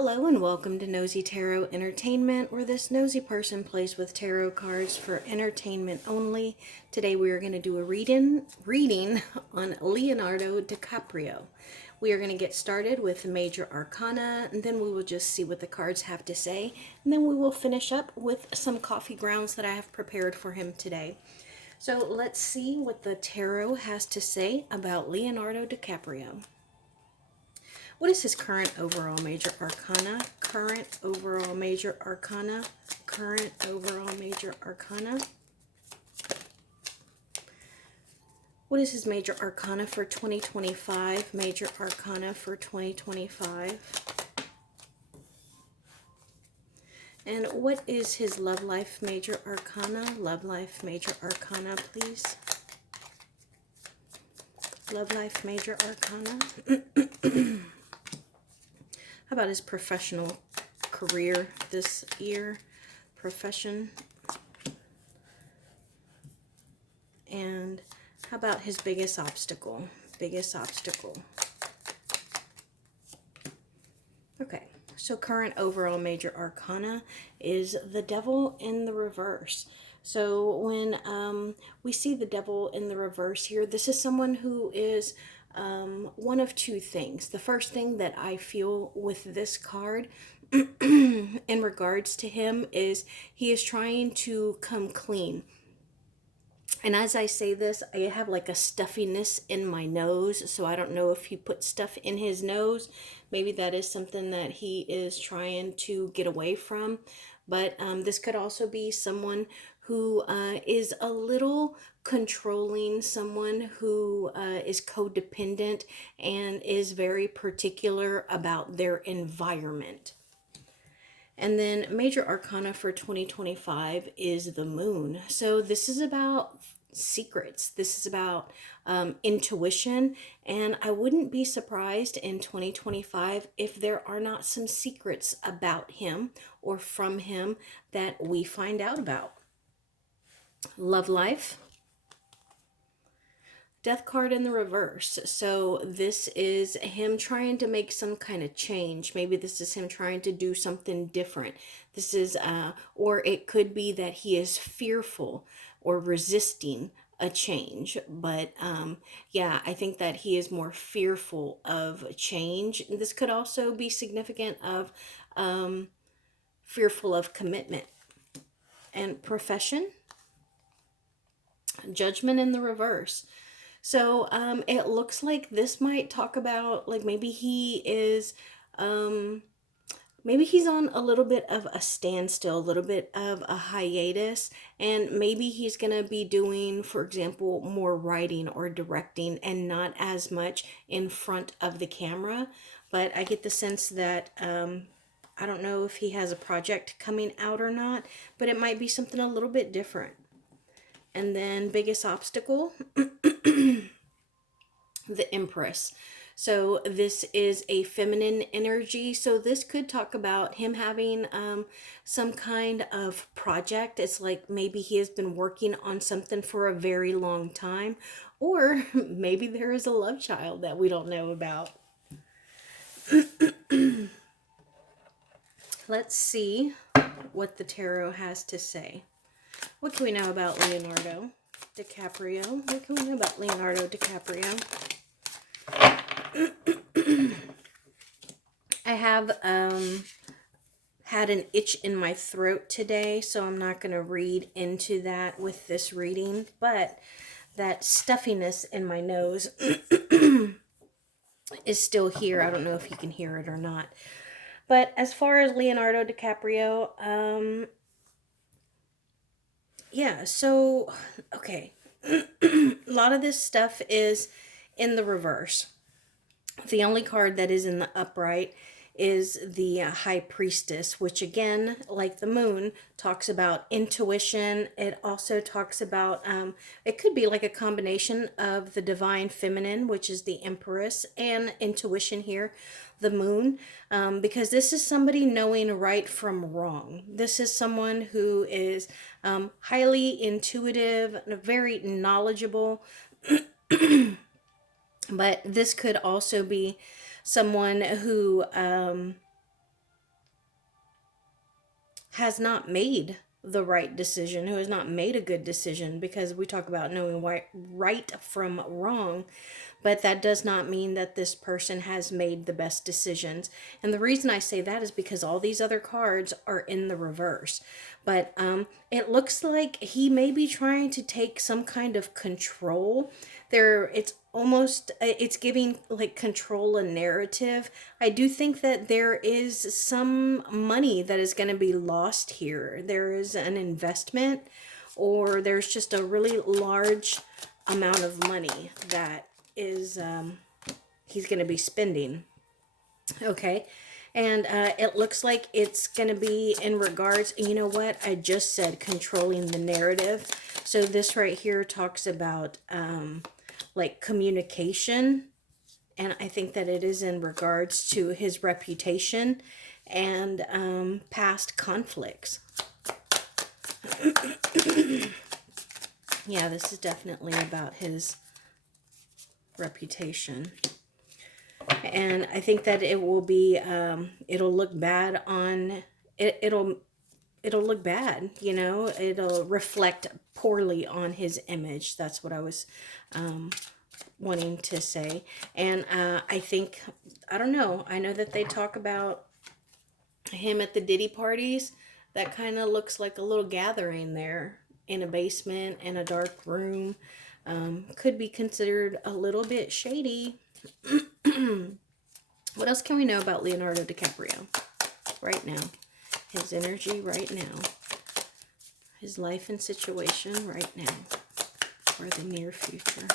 Hello and welcome to Nosy Tarot Entertainment, where this nosy person plays with tarot cards for entertainment only. Today we are going to do a reading on Leonardo DiCaprio. We are going to get started with Major Arcana, and then we will just see what the cards have to say, and then we will finish up with some coffee grounds that I have prepared for him today. So let's see what the tarot has to say about Leonardo DiCaprio. What is his current overall major arcana? Current overall major arcana. Current overall major arcana. What is his major arcana for 2025? Major arcana for 2025. And what is his love life major arcana? Love life major arcana, please. Love life major arcana. How about his professional career this year? Profession. And how about his biggest obstacle? Biggest obstacle. Okay, so current overall major arcana is the Devil in the reverse. So when we see the Devil in the reverse here, this is someone who is one of two things. The first thing that I feel with this card in regards to him is he is trying to come clean. And as I say this, I have like a stuffiness in my nose. So I don't know if he put stuff in his nose. Maybe that is something that he is trying to get away from. But this could also be someone who is a little controlling, someone who is codependent and is very particular about their environment. And then major arcana for 2025 is the Moon. So this is about secrets. This is about intuition. And I wouldn't be surprised in 2025 if there are not some secrets about him or from him that we find out about. Love life. Death card in the reverse. So this is him trying to make some kind of change. Maybe this is him trying to do something different. This is, or it could be that he is fearful or resisting a change. But yeah, I think that he is more fearful of change. This could also be significant of fearful of commitment. And profession. Judgment in the reverse. So it looks like this might talk about, like, maybe he is, maybe he's on a little bit of a standstill, a little bit of a hiatus, and maybe he's going to be doing, for example, more writing or directing and not as much in front of the camera. But I get the sense that, I don't know if he has a project coming out or not, but it might be something a little bit different. And then biggest obstacle, the Empress. So this is a feminine energy. So this could talk about him having some kind of project. It's like maybe he has been working on something for a very long time. Or maybe there is a love child that we don't know about. Let's see what the tarot has to say. What can we know about Leonardo DiCaprio? What can we know about Leonardo DiCaprio? I have had an itch in my throat today, so I'm not going to read into that with this reading, but that stuffiness in my nose is still here. I don't know if you can hear it or not. But as far as Leonardo DiCaprio, yeah, so, okay. A lot of this stuff is in the reverse. The only card that is in the upright is the High Priestess, which again, like the Moon, talks about intuition. It also talks about, it could be like a combination of the Divine Feminine, which is the Empress, and intuition here, the Moon, because this is somebody knowing right from wrong. This is someone who is highly intuitive, very knowledgeable, but this could also be someone who has not made the right decision, who has not made a good decision, because we talk about knowing right from wrong, but that does not mean that this person has made the best decisions. And the reason I say that is because all these other cards are in the reverse. But it looks like he may be trying to take some kind of control. It's almost, it's giving like control a narrative. I do think that there is some money that is going to be lost here. There is an investment, or there's just a really large amount of money that is he's going to be spending. Okay. And it looks like it's going to be in regards, you know what? I just said controlling the narrative. So this right here talks about like communication. And I think that it is in regards to his reputation and past conflicts. Yeah, this is definitely about his reputation. And I think that it will be, it'll look bad on, it'll look bad, you know, it'll reflect poorly on his image. That's what I was wanting to say. And I think, I don't know, I know that they talk about him at the Diddy parties. That kind of looks like a little gathering there in a basement, in a dark room. Could be considered a little bit shady. What else can we know about Leonardo DiCaprio right now? His energy right now. His life and situation right now. Or the near future.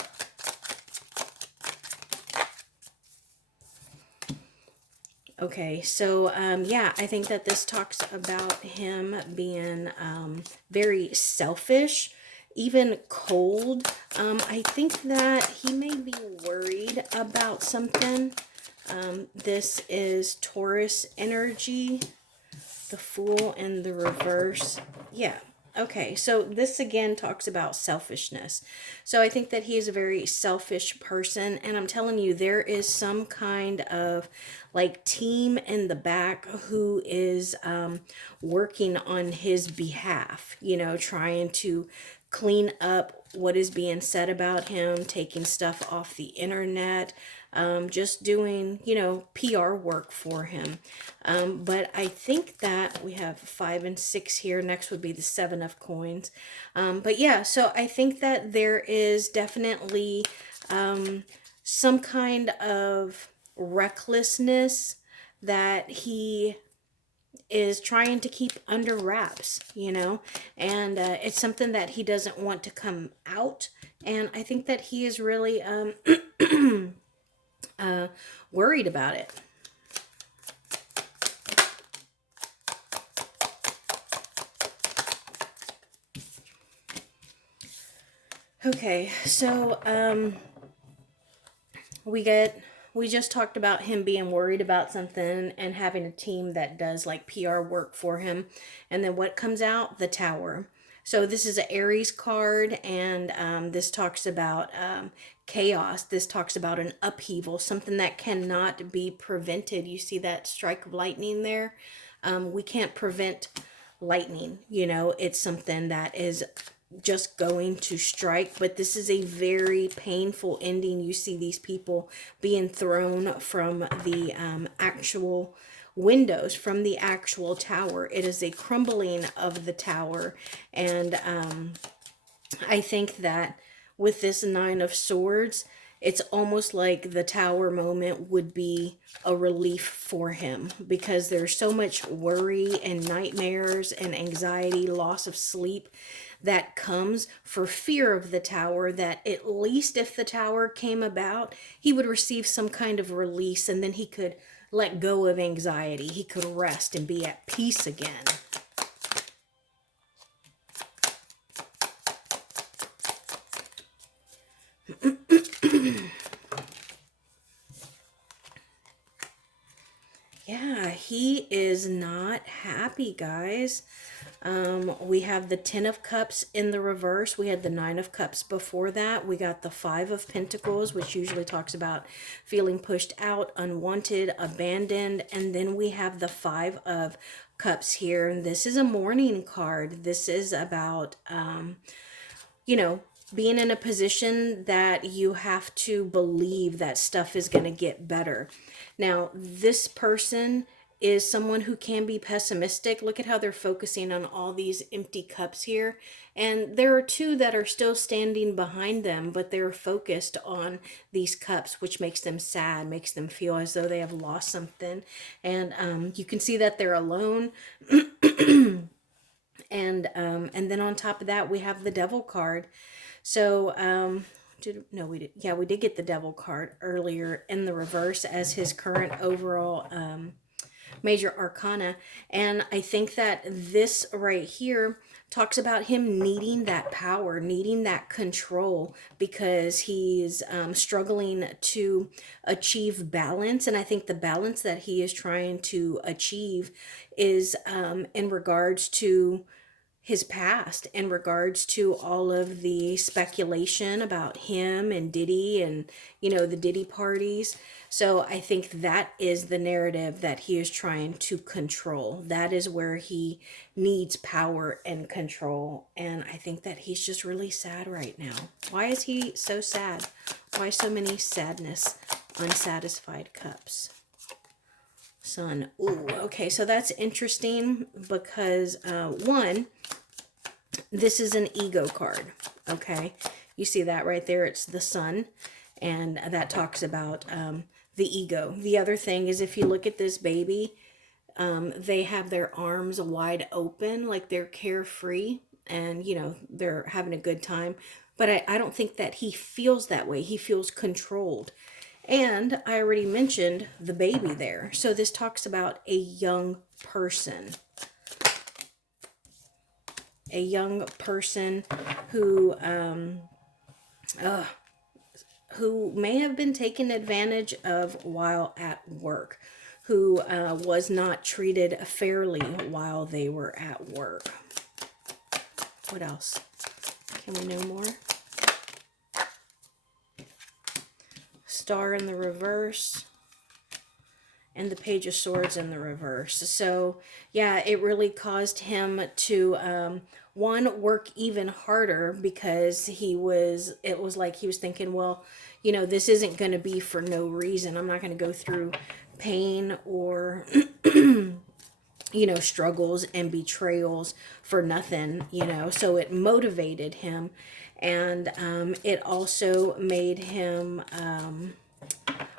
Okay, so yeah, I think that this talks about him being very selfish, even cold. I think that he may be worried about something. This is Taurus energy, the Fool in the reverse. Yeah. Okay, so this again talks about selfishness. So I think that he is a very selfish person, and I'm telling you, there is some kind of like team in the back who is working on his behalf, you know, trying to clean up what is being said about him, taking stuff off the internet, just doing, you know, PR work for him. But I think that we have 5 and 6 here. Next would be the 7 of coins. But yeah, so I think that there is definitely some kind of recklessness that he is trying to keep under wraps, you know, and it's something that he doesn't want to come out. And I think that he is really worried about it. Okay, so we just talked about him being worried about something and having a team that does like PR work for him. And then what comes out? The Tower. So this is an Aries card, and this talks about chaos. This talks about an upheaval, something that cannot be prevented. You see that strike of lightning there? We can't prevent lightning. You know, it's something that is just going to strike, but this is a very painful ending. You see these people being thrown from the actual windows, from the actual tower. It is a crumbling of the tower, and I think that with this 9 of Swords, it's almost like the tower moment would be a relief for him, because there's so much worry and nightmares and anxiety, loss of sleep that comes for fear of the tower, that at least if the tower came about, he would receive some kind of release, and then he could let go of anxiety. He could rest and be at peace again. Yeah, he is not happy, guys. We have the 10 of Cups in the reverse. We had the 9 of Cups before that. We got the 5 of Pentacles, which usually talks about feeling pushed out, unwanted, abandoned. And then we have the 5 of Cups here. And this is a mourning card. This is about, you know, being in a position that you have to believe that stuff is going to get better. Now, this person is someone who can be pessimistic. Look at how they're focusing on all these empty cups here. And there are 2 that are still standing behind them, but they're focused on these cups, which makes them sad, makes them feel as though they have lost something. And you can see that they're alone. And then on top of that, we have the Devil card. So, we did get the Devil card earlier in the reverse as his current overall major arcana. And I think that this right here talks about him needing that power, needing that control, because he's struggling to achieve balance. And I think the balance that he is trying to achieve is in regards to his past, in regards to all of the speculation about him and Diddy and, you know, the Diddy parties. So I think that is the narrative that he is trying to control. That is where he needs power and control. And I think that he's just really sad right now. Why is he so sad? Why so many sadness, unsatisfied cups? Sun. Ooh, okay, so that's interesting because one, this is an ego card. Okay, you see that right there? It's the Sun, and that talks about the ego. The other thing is, if you look at this baby, they have their arms wide open, like they're carefree, and you know they're having a good time. But I don't think that he feels that way. He feels controlled. And I already mentioned the baby there. So this talks about a young person. A young person who may have been taken advantage of while at work. Who was not treated fairly while they were at work. What else? Can we know more? Star in the reverse, and the Page of Swords in the reverse. So yeah, it really caused him to one, work even harder, because it was like he was thinking, well, you know, this isn't going to be for no reason. I'm not going to go through pain or you know, struggles and betrayals for nothing, you know. So it motivated him. And it also made him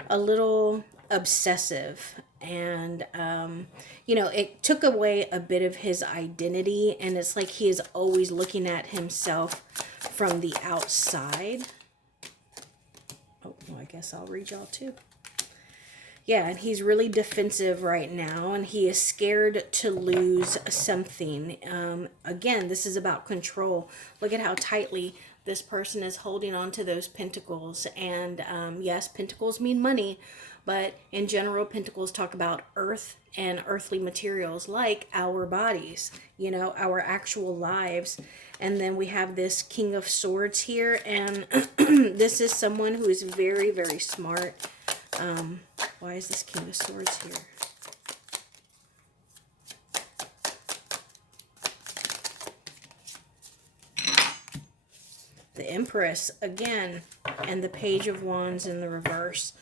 a little obsessive. And, you know, it took away a bit of his identity. And it's like he is always looking at himself from the outside. Oh, well, I guess I'll read y'all too. Yeah, and he's really defensive right now, and he is scared to lose something. Again, this is about control. Look at how tightly this person is holding on to those pentacles. And yes, pentacles mean money, but in general, pentacles talk about earth and earthly materials like our bodies, you know, our actual lives. And then we have this King of Swords here, and this is someone who is very, very smart. Why is this King of Swords here? The Empress again, and the Page of Wands in the reverse.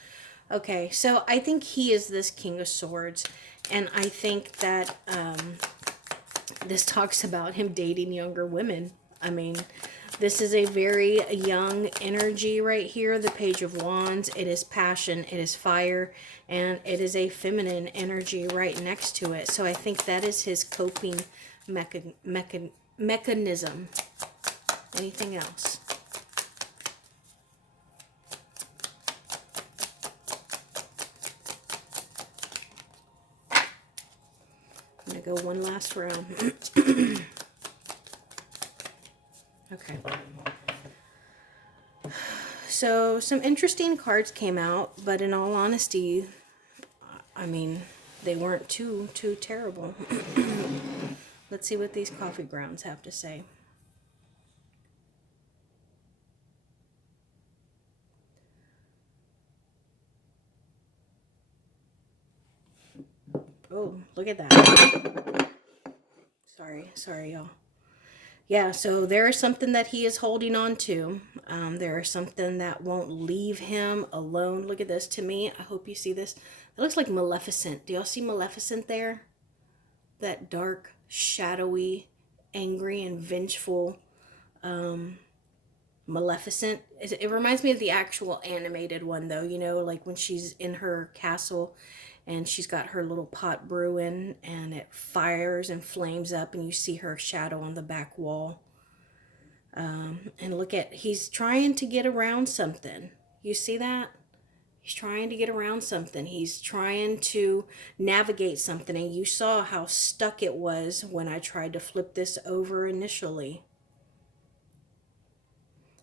Okay, so I think he is this King of Swords, and I think that this talks about him dating younger women. I mean, this is a very young energy right here, the Page of Wands. It is passion, it is fire, and it is a feminine energy right next to it. So I think that is his coping mechanism. Anything else? I'm going to go one last round. Okay. So some interesting cards came out, but in all honesty, I mean, they weren't too terrible. Let's see what these coffee grounds have to say. Oh, look at that. Sorry, y'all. Yeah, so there is something that he is holding on to. There is something that won't leave him alone. Look at this. To me, I hope you see this. It looks like Maleficent. Do y'all see Maleficent there? That dark, shadowy, angry, and vengeful Maleficent. It reminds me of the actual animated one, though. You know, like when she's in her castle and she's got her little pot brewing and it fires and flames up and you see her shadow on the back wall. And look at, he's trying to get around something. You see that? He's trying to get around something. He's trying to navigate something. And you saw how stuck it was when I tried to flip this over initially.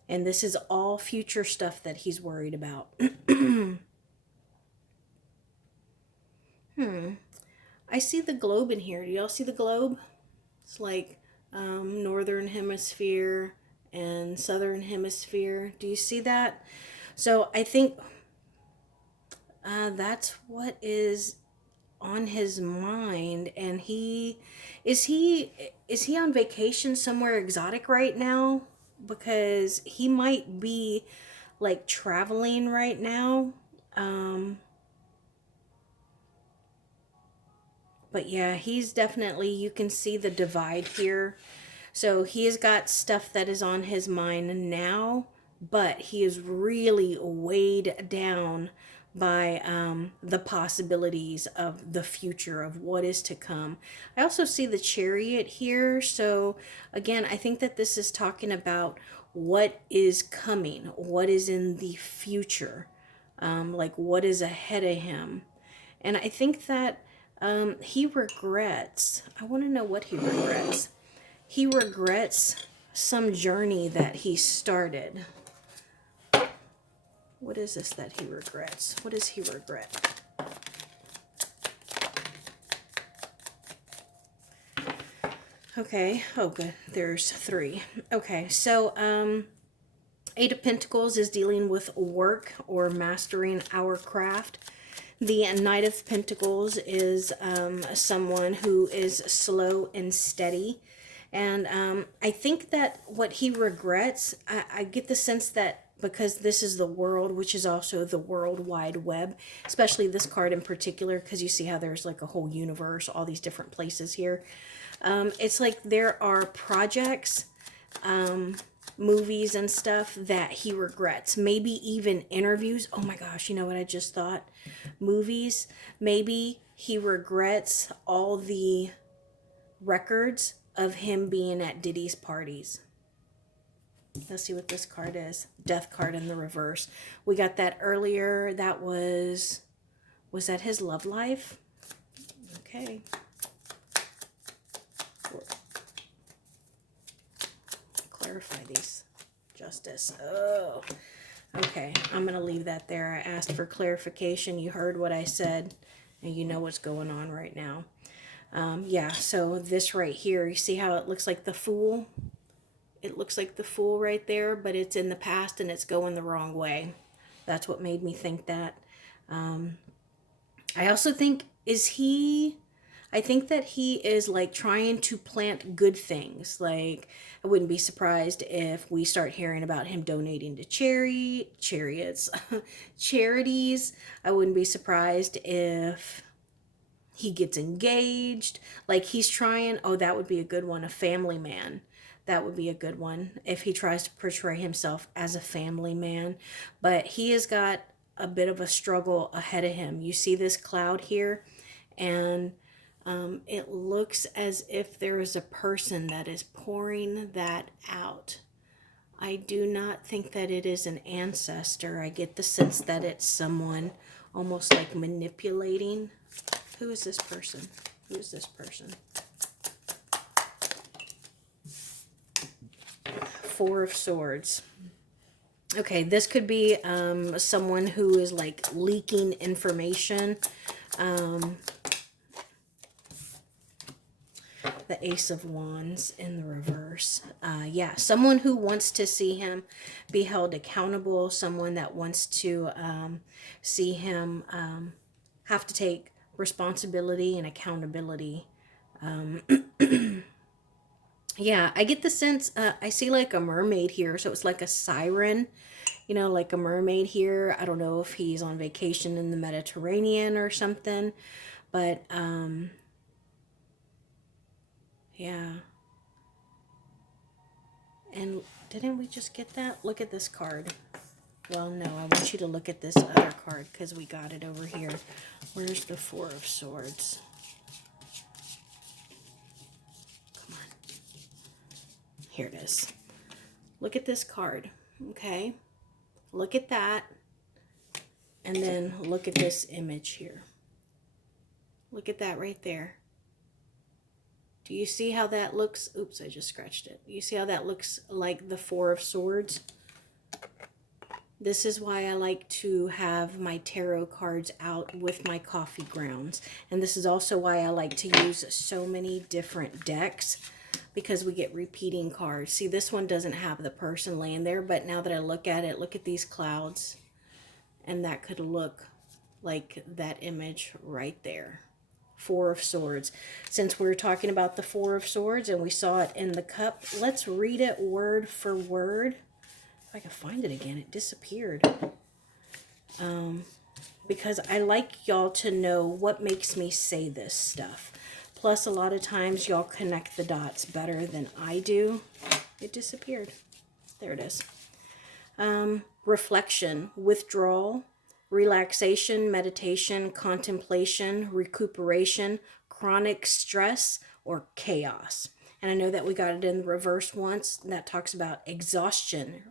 And this is all future stuff that he's worried about. I see the globe in here. Do y'all see the globe? It's like northern hemisphere and southern hemisphere. Do you see that? So I think that's what is on his mind. And is he on vacation somewhere exotic right now? Because he might be like traveling right now. But yeah, he's definitely, you can see the divide here. So he has got stuff that is on his mind now, but he is really weighed down by the possibilities of the future, of what is to come. I also see the Chariot here. So again, I think that this is talking about what is coming, what is in the future, like what is ahead of him. And I think that he regrets, I want to know what he regrets. He regrets some journey that he started. What is this that he regrets? What does he regret? Okay. Oh, good. There's 3. Okay. So, 8 of Pentacles is dealing with work or mastering our craft. The Knight of Pentacles is someone who is slow and steady. And I think that what he regrets, I get the sense that because this is the world, which is also the World Wide Web, especially this card in particular, because you see how there's like a whole universe, all these different places here. It's like there are projects, movies and stuff that he regrets. Maybe even interviews. Oh my gosh, you know what I just thought? Movies. Maybe he regrets all the records of him being at Diddy's parties. Let's see what this card is. Death card in the reverse. We got that earlier. That was that his love life? Okay. Clarify these. Justice. Oh. Okay. I'm going to leave that there. I asked for clarification. You heard what I said. And you know what's going on right now. Yeah, so this right here, you see how it looks like the Fool? It looks like the Fool right there, but it's in the past and it's going the wrong way. That's what made me think that. I also think, I think that he is like trying to plant good things. Like, I wouldn't be surprised if we start hearing about him donating to charities. I wouldn't be surprised if he gets engaged. Like he's trying, oh, that would be a good one, a family man. That would be a good one if he tries to portray himself as a family man. But he has got a bit of a struggle ahead of him. You see this cloud here, and it looks as if there is a person that is pouring that out. I do not think that it is an ancestor. I get the sense that it's someone almost like manipulating. Who is this person? Who is this person? 4 of Swords. Okay, this could be someone who is like leaking information. the Ace of Wands in the reverse. Yeah, someone who wants to see him be held accountable, someone that wants to see him have to take responsibility and accountability. Yeah, I get the sense, I see like a mermaid here, so it's like a siren, you know, like a mermaid here. I don't know if he's on vacation in the Mediterranean or something, but yeah. And didn't we just get that? Look at this card. Well, no, I want you to look at this other card because we got it over here. Where's the Four of Swords? Come on. Here it is. Look at this card, okay? Look at that. And then look at this image here. Look at that right there. Do you see how that looks? Oops, I just scratched it. You see how that looks like the Four of Swords? This is why I like to have my tarot cards out with my coffee grounds. And this is also why I like to use so many different decks, because we get repeating cards. See, this one doesn't have the person laying there, but now that I look at it, look at these clouds. And that could look like that image right there. Four of Swords. Since we're talking about the Four of Swords and we saw it in the cup, let's read it word for word. If I can find it again, it disappeared. Because I like y'all to know what makes me say this stuff. Plus, a lot of times y'all connect the dots better than I do. It disappeared. There it is. Reflection, withdrawal, relaxation, meditation, contemplation, recuperation, chronic stress, or chaos. And I know that we got it in the reverse once. That talks about exhaustion,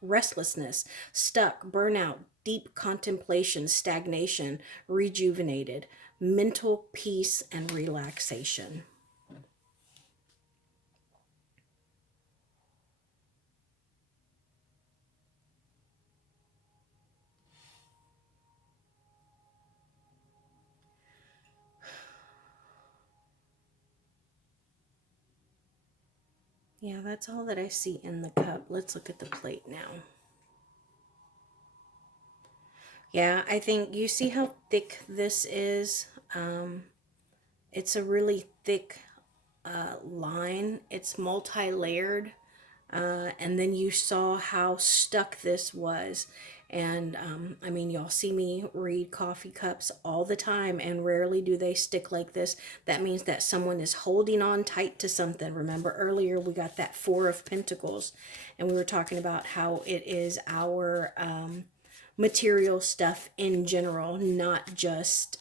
restlessness, stuck, burnout, deep contemplation, stagnation, rejuvenated, mental peace, and relaxation. Yeah, that's all that I see in the cup. Let's look at the plate now. Yeah, I think you see how thick this is. It's a really thick line. It's multi-layered. And then you saw how stuck this was. And I mean, y'all see me read coffee cups all the time, and rarely do they stick like this. That means that someone is holding on tight to something. Remember earlier we got that Four of Pentacles, and we were talking about how it is our material stuff in general, not just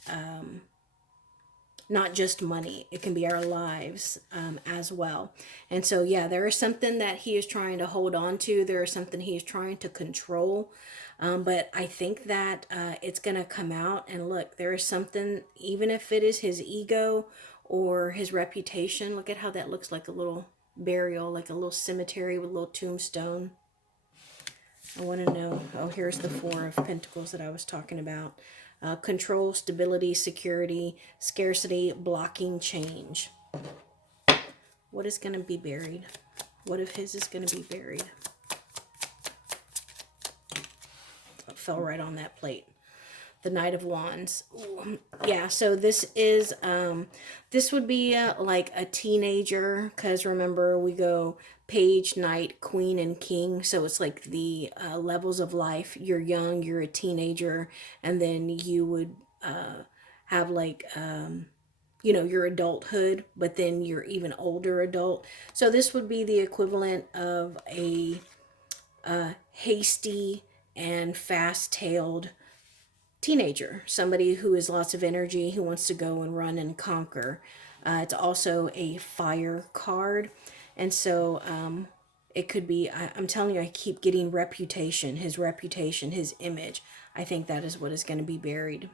money. It can be our lives as well. And so, yeah, there is something that he is trying to hold on to. There is something he is trying to control. But I think that it's going to come out. And look, there is something, even if it is his ego or his reputation. Look at how that looks like a little burial, like a little cemetery with a little tombstone. I want to know. Oh, here's the Four of Pentacles that I was talking about. Control, stability, security, scarcity, blocking change. What is going to be buried? What if his is going to be buried? It fell right on that plate. The Knight of Wands. Ooh, yeah, so this is, this would be like a teenager, because remember we go page, knight, queen, and king. So it's like the levels of life. You're young, you're a teenager, and then you would have like, you know, your adulthood, but then you're even older adult. So this would be the equivalent of a hasty and fast-tailed teenager, somebody who has lots of energy, who wants to go and run and conquer. It's also a fire card. And so it could be, I'm telling you, I keep getting reputation, his image. I think that is what is going to be buried.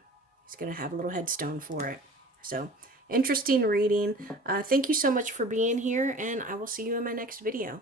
He's going to have a little headstone for it. So interesting reading. Thank you so much for being here, and I will see you in my next video.